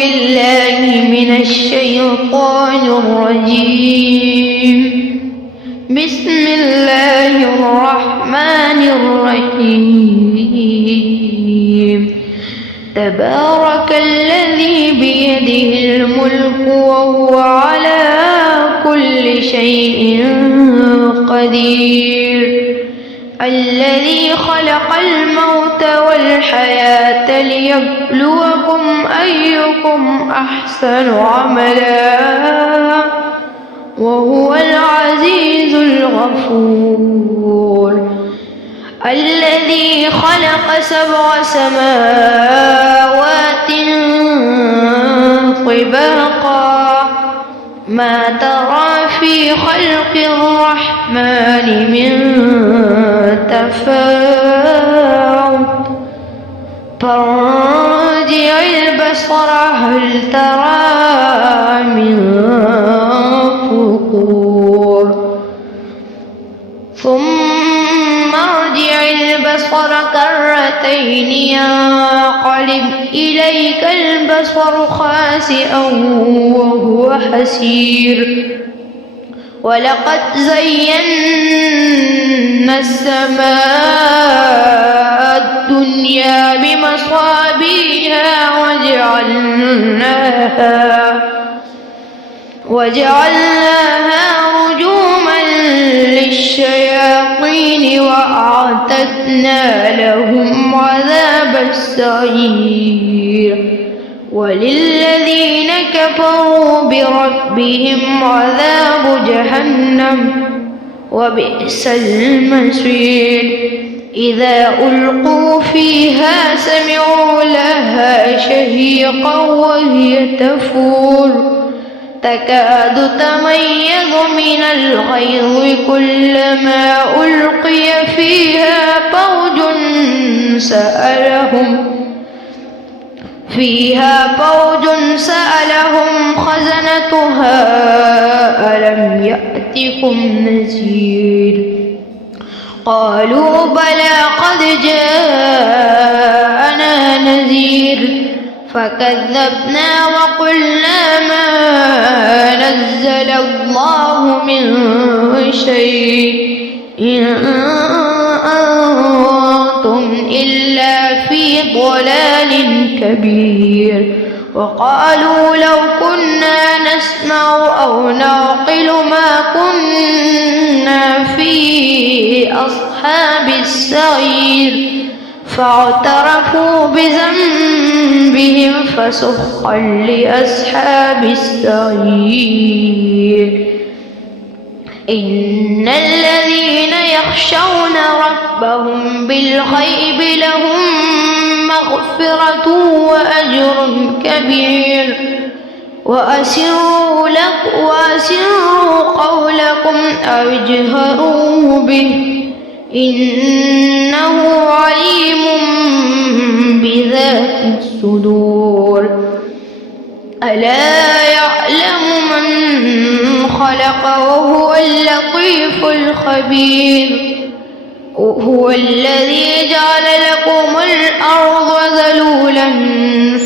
بالله من الشيطان الرجيم. بسم الله الرحمن الرحيم. تبارك الذي بيده الملك وهو على كل شيء قدير. الذي خلق الموت والحياة ليبلوكم أيكم أحسن عملا وهو العزيز الغفور. الذي خلق 7 سماوات طباقا ما ترى في خلق الرحمن من تفاوت فارجع البصر هل ترى من فطور ثم ارجع البصر كرتين ينقلب إليك البصر خاسئا وهو حسير. ولقد زينا السماء الدنيا بمصابيح وجعلناها رجوما للشياطين وأعتدنا لهم عذاب السعير. وللذين كفروا بربهم عذاب جهنم وبئس المصير. إذا ألقوا فيها سمعوا لها شهيقا وهي تفور تكاد تميز من الغيظ كلما ألقي فيها فوج سألهم خزنتها ألم يأتكم نذير. قالوا بلى قد جاءنا نذير فكذبنا وقلنا ما نزل الله من شيء إن أنتم إلا في ضلال كبير. وقالوا لو كنا نسمع أو نعقل ما كنا في أصحاب السعير فاعترفوا بذنبهم فسحقا لأصحاب السعير. إن الذين يخشون ربهم بالغيب لهم مغفرة وأجر كبير. وأسروا قولكم أو اجهروا به إنه عليم بذات الصدور. ألا يعلم من خلق وهو اللطيف الخبير. هو الذي جعل لكم الأرض ذلولا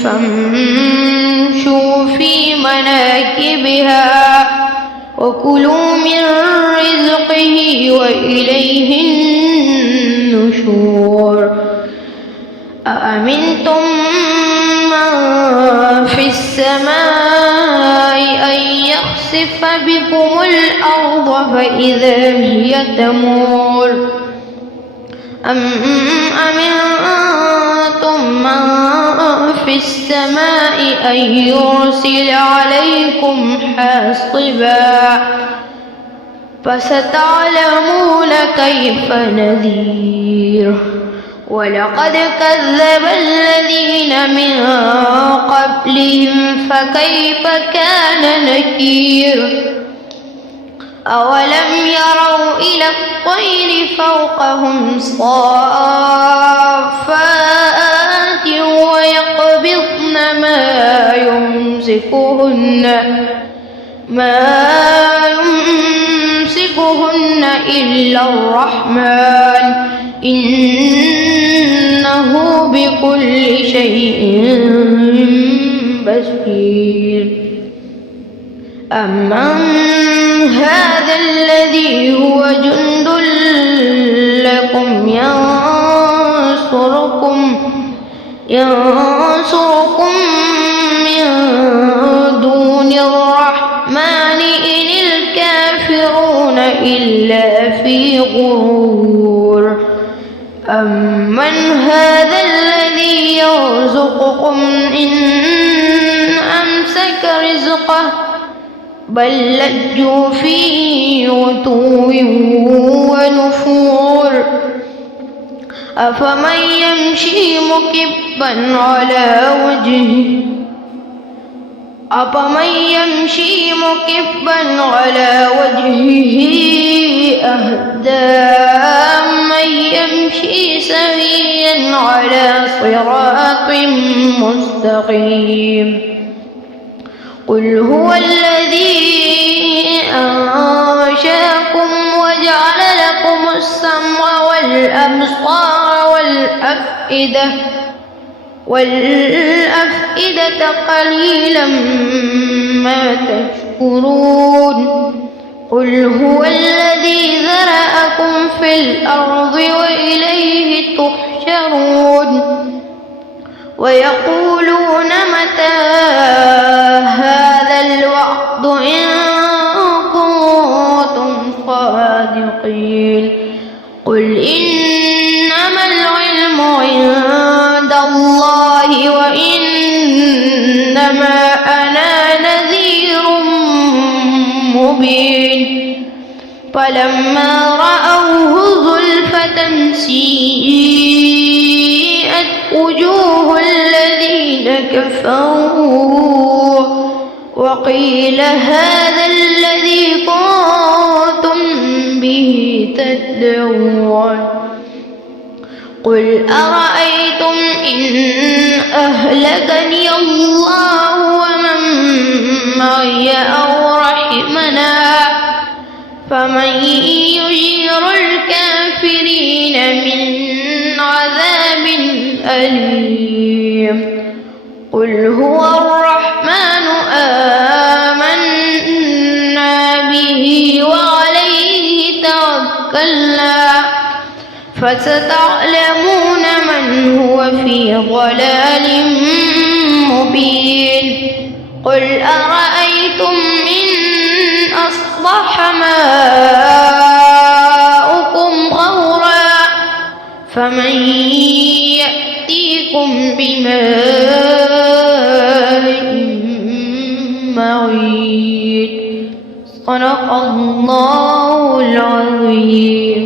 فامشوا في مناكبها وكلوا من رزقه وإليه النشور. أأمنتم من في السماء أن يخسف بكم الأرض فإذا هي تمور أم أمنتم من في السماء أن يرسل عليكم حاصبا فستعلمون كيف نذير. ولقد كذب الذين من قبلهم فكيف كان نكير. أولم يروا إلى الطير فوقهم صافات ويقبضن ما يمسكهن إلا الرحمن إنه بكل شيء بصير. بصير أمن هذا الذي هو جند لكم ينصركم من دون الرحمن إن الكافرون إلا في غرور أمن هذا الذي يرزقكم إن أمسك رزقه بل لجوا في عتو ونفور أفمن يمشي مكبا على وجهه أهدى أمن يمشي سويا على صراط مستقيم قل هو الذي أنشأكم وجعل لكم السمع والأبصار والأفئدة قليلا ما تشكرون قل هو الذي ذرأكم في الأرض وإليه تحشرون ويقولون متى هذا الوعد إن كنتم صادقين قل إنما العلم عند الله وإنما أنا نذير مبين فلما رأوه زلفة سيئت وجوه الذين كفروا وقيل هذا الذي كنتم به تدعون قل أرأيتم إن أهلكني الله ومن معي أو رحمنا فمن يجير الكافرين من عذاب أليم قل هو الرحمن آمنا به وعليه توكلنا فستعلمون من هو في ضلال مبين قل أرأيتم إن أصبح ماؤكم غورا فمن يأتيكم بماء معين صدق الله العظيم.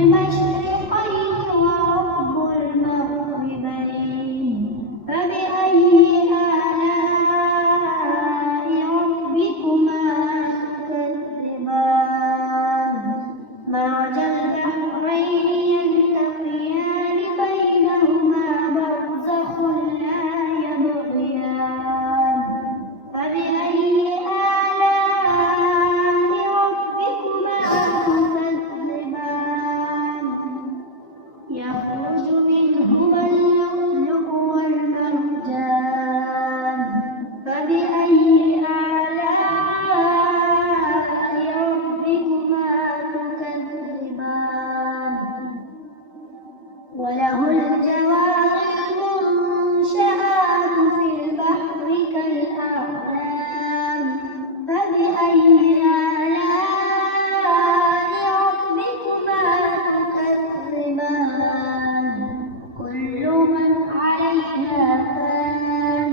المشرقين ورب المغربين يخرج منهما اللؤلؤ والمرجان فبأي آلاء ربكما تكذبان وله الجوار المنشآت في البحر كالأعلام فبأي آلاء ربكما تكذبان كل من عليها فان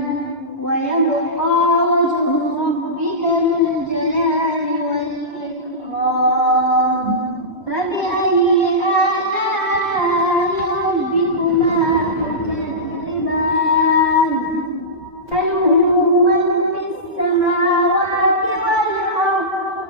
ويبقى وجه ربك ذو الجلال والإكرام فبأي آلاء ربكما تكذبان سلوه من في السماوات والأرض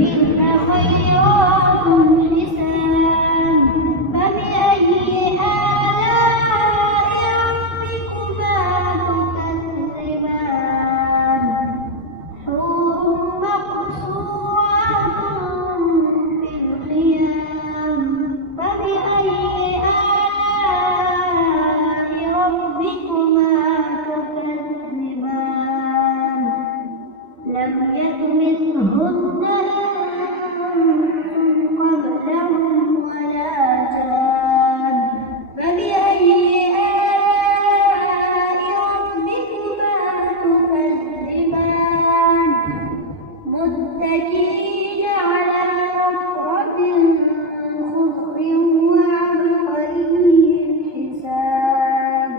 فيهن خيرات حسان فبأي آلاء ربكما تكذبان حور مقصورات في الخيام فبأي آلاء ربكما تكذبان لم يطمثهن إنس قبلهم ولا جان فبأي آلاء ربكما تكذبان متكئين على رفرف خضر وعبقري حسان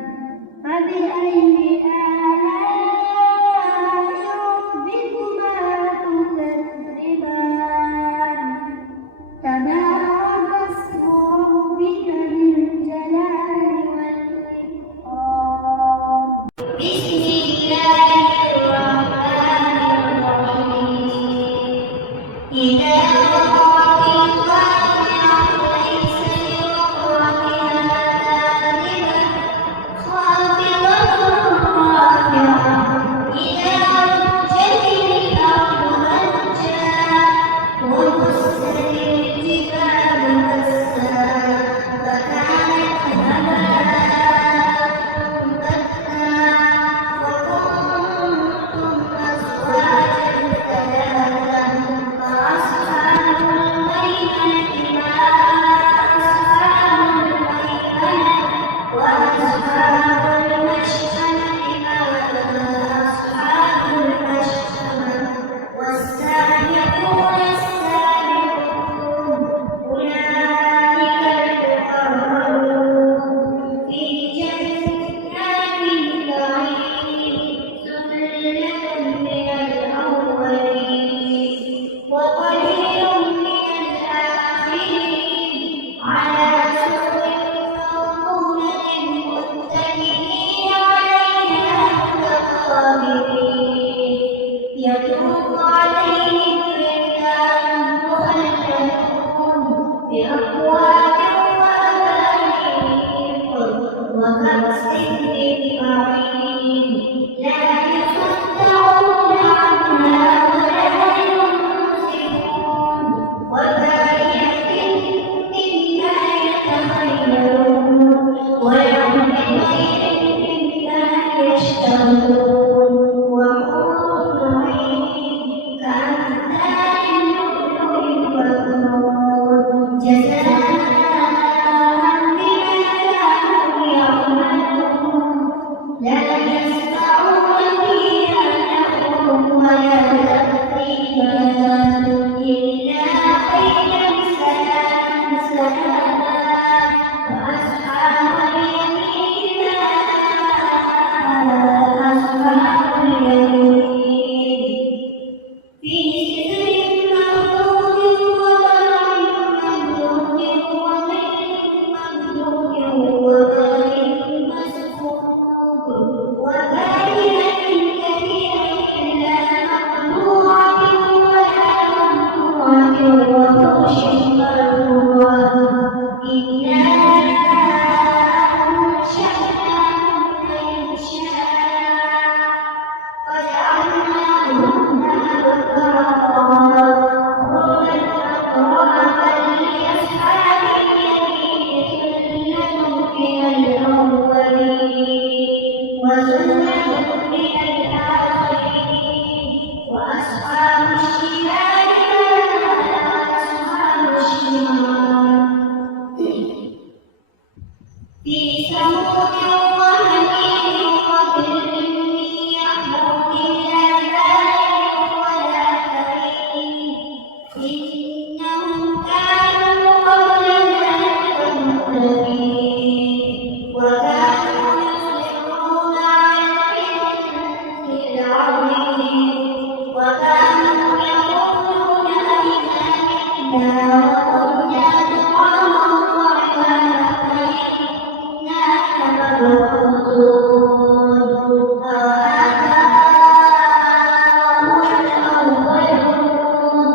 فبأي آلاء ربكما تكذبان تبارك اسم ربك ذي الجلال والإكرام بسم الله الرحمن الرحيم إذا وقعت الواقعة ليس لوقعتها كاذبة خافضة رافعة إذا رجت الأرض رجا وبست الجبال بسا فكانت هباء منبثا وكنتم أزواجا ثلاثا فأصحاب الميمنة ما أصحاب الميمنة وأصحاب المشأمة ما أصحاب المشأمة والسابقون السابقون أولئك المقربون في جنات النعيم ثلة من الأولين وقليل من الآخرين على سرر موضونة متكئين عليها متقابلين يطوف عليهم ولدان مخلدون بأكواب وأباريق وكأس من معين لا يصدعون عنها ولا ينزفون وفاكهة مما يتخيرون ولحم طير مما يشتهون وحور عين كأمثال اللؤلؤ المكنون جزاء بما كانوا يعملون لا يسمعون فيها لغوا ولا تأثيما إلا قيلا سلاما سلاما وأصحاب اليمين ما أصحاب اليمين في سدر مخضود وطلع ممدود وظل ممدود وماء مسكوب وفاكهة كثيرة لا مقطوعة ولا ممنوعة وفرش مرفوعة إنا أنشأناهن إنشاء وجعلناهن أبكارا عربا أترابا لأصحاب اليمين ثلة من الأولين وثلة من الآخرين وأصحاب الشمال ما أصحاب الشمال في سموم وحميم وظل من يحموم لا بارد ولا كريم إنهم كانوا قبل ذلك مترفين وكانوا يصرون على الحنث العظيم وكانوا يقولون أئذا متنا وكنا ترابا وعظاما أئنا لمبعوثون أوآباؤنا الأولون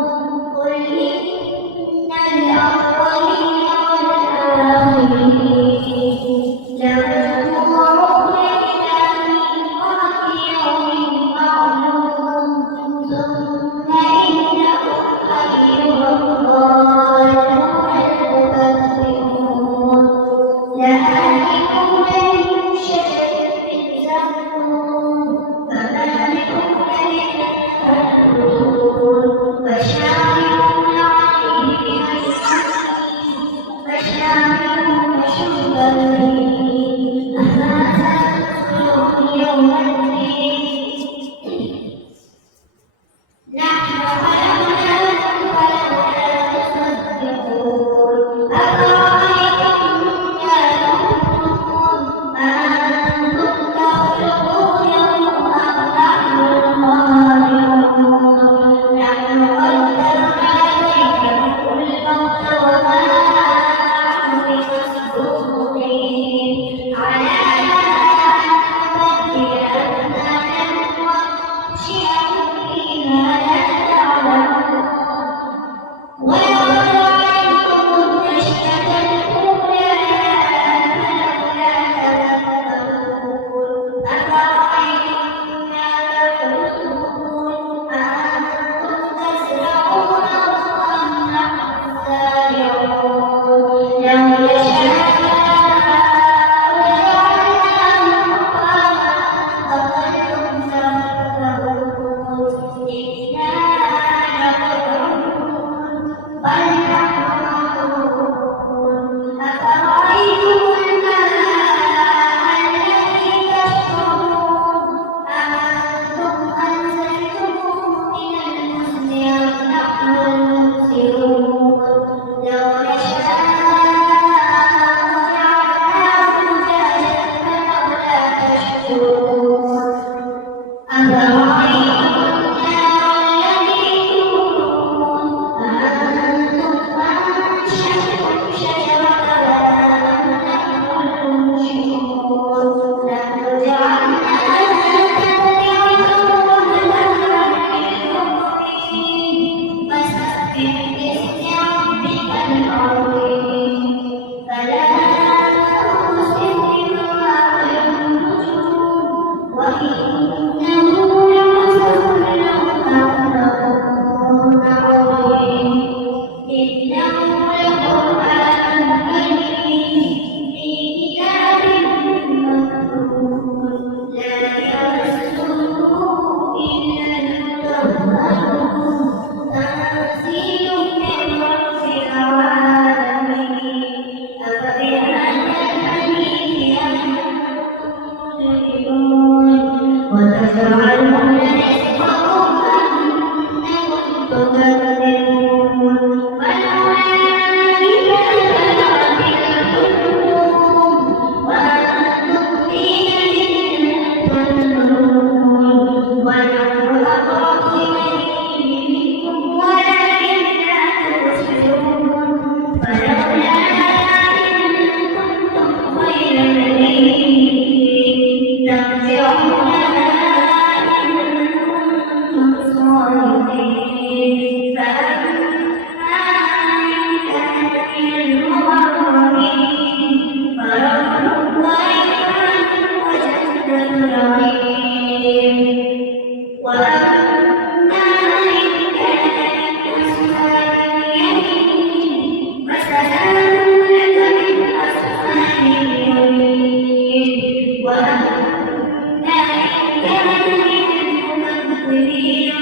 كان من المبذرين.